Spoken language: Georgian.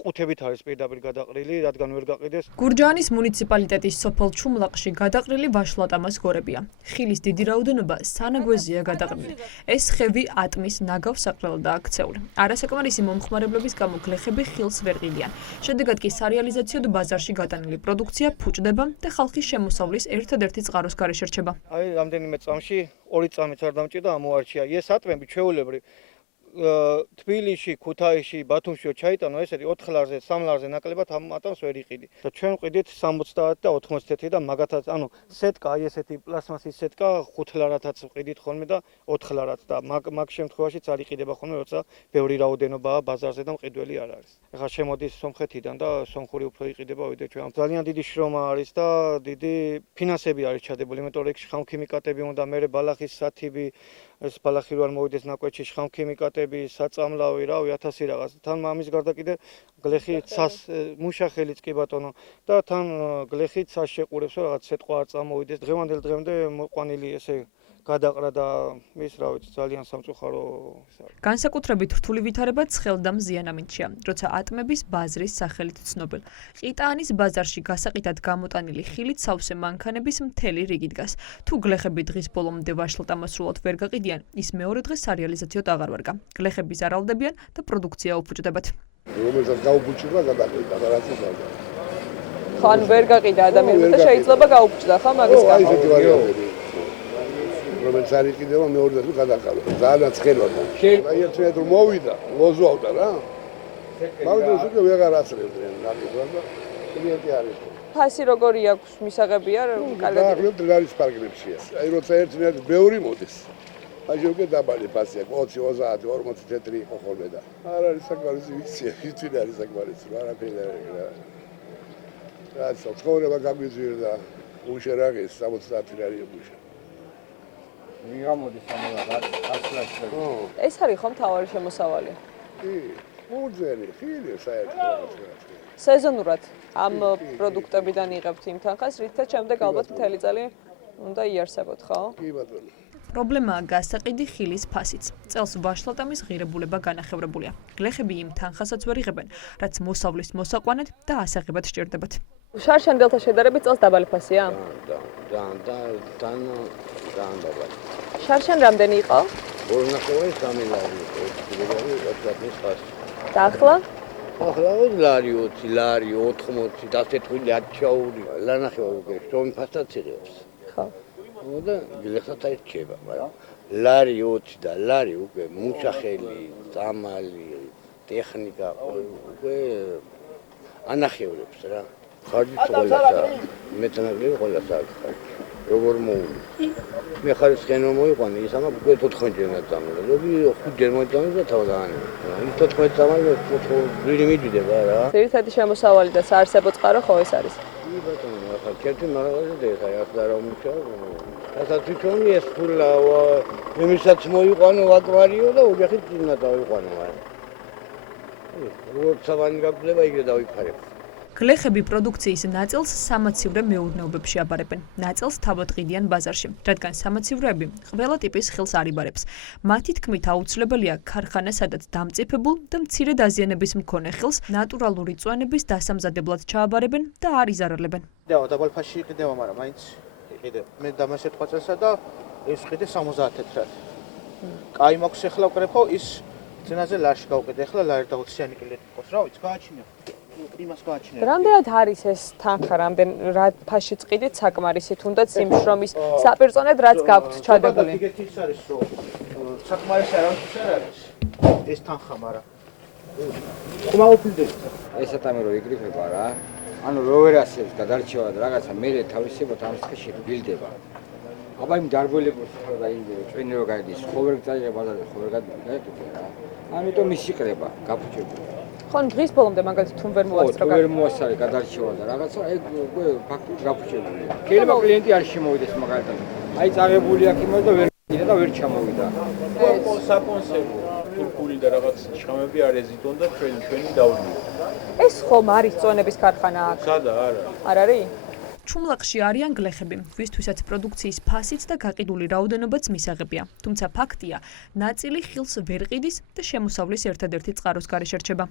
ყუთებით არის პირდაპირ გადაყრილი, რადგან ვერ გაყიდეს. გურჯაანის მუნიციპალიტეტის სოფელ ჩუმლაყში გადაყრილი ვაშლატამას გორებია. ხილის დიდი რაოდენობა სანაგვეზია გადაყრილი. ეს ხევი ატმის ნაგავ საყრელადაა აქცეული. არასაკმარისი მომხმარებლების გამო გლეხები ხილს ვერ ყიდიან. შედეგად კი სარეალიზაციოდ ბაზარში გატანილი პროდუქცია ფუჭდება და ხალხის შემოსავლის ერთადერთი წყაროს გარეშე რჩება. აი, რამდენიმე წამში, 2 წამიც არ დამჭირდა, ამოარჩია. ეს ატმები ჩვეულებრივ თბილისში, ქუთაისში, ბათუმშიო ჩაიტანო, ესეთი 4 ლარზე, 3 ლარზე ნაკლებად ამ ატამს ვერ იყიდი. და ჩვენ ვყიდით 70 და 90 და მაგათაც, ანუ სეტკა, აი ესეთი პლასმასის სეტკა 5 ლარათაც ვყიდით ხოლმე და 4 ლარად და მაგ შემთხვევაშიც არ იყიდება ხოლმე, როცა ბევრი რაოდენობაა ბაზარზე და მყიდველი არ არის. ეხლა შემოდის სომხეთიდან და სომხური უფრო იყიდება, ვიდრე ჩვენ. ძალიან დიდი შრომა არის და დიდი ფინანსები არის ჩადებული, იმიტომ რომ შხამქიმიკატები უნდა, მერე ბალახის სათიბი, ეს ბალახი რო არ მოვიდეს ნაკვეთში, შხამქიმიკატები, საწამლავი, რავი, 1000 რაღაც. თან ამის გარდა კიდე გლეხი ცას მუშახელიც კი ბატონო და თან გლეხი ცას შეყურებს, რომ რაღაც სეტყვა არ წამოვიდეს. დღევანდელ მოყვანილი ესე გადაყრა და ის რა ვიცი, ძალიან სამწუხარო ის არის. განსაკუთრებით რთული ვითარება ცხელ და მზიან ამინდშია, როცა ატმების ბაზრის სახელით ცნობილ. ყიტაანის ბაზარში გასაყიდად გამოტანილი ხილით სავსე მანქანების მთელი რიგი დგას. თუ გლეხები დღის ბოლომდე ვაშლატამას სრულად ვერ გაყიდიან, ის მეორე დღეს სარეალიზაციოდ აღარ ვარგა. გლეხები ზარალდებიან და პროდუქცია უფუჭდებათ. რომელსაც გაუფუჭდება გადაყიდა და რაც ის არის. ხან ვერ გაყიდა ადამიანს და შეიძლება გაუფუჭდა ხო მაგის გამო. აი ესეთი ვარიანტები. რომელიც არ იყიდება მეორე დღეს გადაყალა. ძალიან ცხელოდა. აი ერთად რომ მოვიდა, ლოზვავდა რა. მაგრამ უკვე ვეღარ აცრევდნენ ნაკიდვა და კლიენტი არის. ფასი როგორი აქვს, მისაღებია კარგად. დაახლოებით ლარის პარკნებშია. აი როცა ერთად ბევრი მოდის. აი უკვე დაბალი ფასი აქვს 20, 30, 40 თეთრი იყო ხოლმე და არ არის საკმარისი ვიცია, იცი არის საკმარისი, არაფერი არ არის რა. რაც ცხოვრება გაგვიზრდა, უშერაღეს 70 ლარი უშე. მიღამოდის ამალად 100 ლარი. ეს არის ხომ თავარი შემოსავალი? კი, უძველი, ხილი საერთოდ. სეზონურად ამ პროდუქტებიდან იღებთ იმ თანხას, რითაც შემდეგ ალბათ მთელი წელი უნდა იარსებოთ, ხო? კი ბატონო. პრობლემაა გასაყიდი ხილის ფასიც. წელს ვაშლატამის ღირებულება განახევრებულია. გლეხები იმ თანხასაც ვერ იღებენ, რაც მოსავლის მოსაყვანად და ასაღებად სჭირდებათ. შარშან-დელთა შედარებით წელს დაბალი ფასია? და დაბალი. შარშან რამდენი იყო? 2.3 ლარი იყო, კიდევ ფასი. და ახლა? ახლა ლარი 20 ლარი 80 დასეთქული 10 ჩაური ლანახევა უკვე შრომის ფასად იღებს. ხო. და გლეხსაც აირჩება, მაგრამ ლარი 20 და ლარი უკვე მუშახელი, წამალი, ტექნიკა უკვე ანახევრებს რა. ხარჯი ყველასა, მეტნაგები ყველასა აქვს ხარჯი. როგორ მოუვი. მე ხარჯს ხენ რომ მოიყვანე, ის ამა უკვე 14 ჯერმად წამოდა. ზოგი 5 ჯერმად წამოდა თავდან. ის 14 წამალი ვირი მიდიდება რა. ძირითადი შემოსავალი და საარსებო წყარო ხო ეს არის? კი ბატონო, ახლა კერტი მაგალითად ეხა ახლა რა უმჩაო. ასა თვითონ ეს ფულა იმისაც მოიყვანო აკვარიო და ოჯახით წინა დავიყვანო არა. როგორც სავანი გაგვდება იგივე დავიფარებ. გლეხები პროდუქციის ნაწილს სამაცივრე მეურნეობებში აბარებენ, ნაწილს თავად ყიდიან ბაზარში, რადგან სამაცივრეები ყველა ტიპის ხილს არ იბარებს. მათი თქმით აუცილებელია ქარხანა, სადაც დამწიფებულ და მცირე დაზიანების მქონე ხილს ნატურალური წვენების დასამზადებლად ჩააბარებენ და არ იზარალებენ. დაბალ ფასში იყიდება, მაგრამ მაინც იყიდება. მე დამასეთ ხვაწესა და ეს ყიდე 70 თეთრად. კაი მაქვს ახლა ვკრეფო ის ძენაზე ლარში გავყიდე, ახლა ლარი და 20-იანი კლიენტი ყავს, რა ვიცი, გააჩინე. იმას გააჩინე. რამდენად არის ეს თანხა, რა ფასში წყიდით საკმარისი, თუნდაც იმ შრომის საპირწონედ რაც გაქვთ ჩადებული? ეგეთი ის არის, რომ საკმარისი არავის არ არის. ეს თანხა, მაგრამ ხმა უფლდები. ეს ატამი რო იგრიფება რა. ანუ რო ვერ ასებს გადარჩევა და რაღაცა მე თავისებურად ამ სქესში გილდება. აბა იმ დარბოლებებს და იმ წვენი რო გაიდის, ხო ვერ წაიღე ბაზარზე, ხო ვერ გადაიტანე რა. ამიტომ ის იყრება, გაფუჭებული. ხონ დღის ბოლომდე მაგალითად თუ ვერ მოასწრო ვერ მოასწარე გადარჩევა და რაღაცა ეგ უკვე ფაქტობრივად გაფუჭებულია. შეიძლება კლიენტი არ შემოვიდეს მაგალითად. აი წაღებული აქ იმას და ვერ გიდა და ვერ ჩამოვიდა. საკონსერვო თურქული და რაღაც შხამები არ ეზიდონ და ჩვენი დაულიო. ეს ხომ არის წონების ქარხანა აქ? სადა არა. არ არის? ჩუმლაყში არიან გლეხები, ვისთვისაც პროდუქციის ფასიც და გაყიდული რაოდენობაც მისაღებია. თუმცა ფაქტია, ნაწილი ხილს ვერ ყიდის და შემოსავლის ერთადერთი წყაროს გარეშე რჩება.